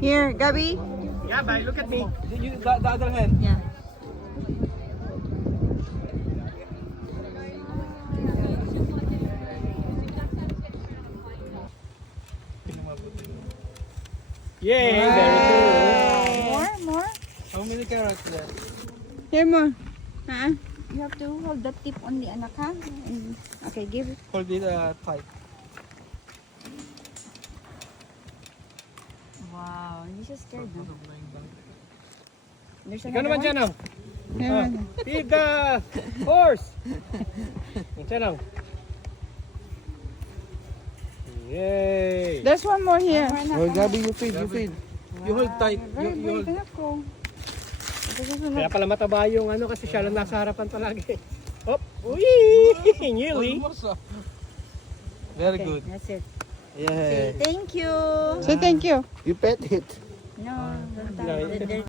Here, Gabby. Yeah, bye. Look at me. The other hand. Yeah. Yay, very good. More? How many carrots there? Here more. Huh? You have to hold the tip only, anak, ha? And, okay, give it. Hold it tight. Wow, hindi siya scared, no? There's Ikaw naman, another one. Janong. Here. Feed the horse. Janong. Yay. There's one more here. More, anak, Oh, anak. Gabi, you feed, you feed. You hold tight. Very You hold. brave, anak ko. Kaya pala mataba yung ano kasi siya lang nasa harapan palagi. Hop! Uy! Nearly. Very Okay, good. that's it. Yeah. Thank you. Ah. Say thank you. You pet it. No, don't No, touch.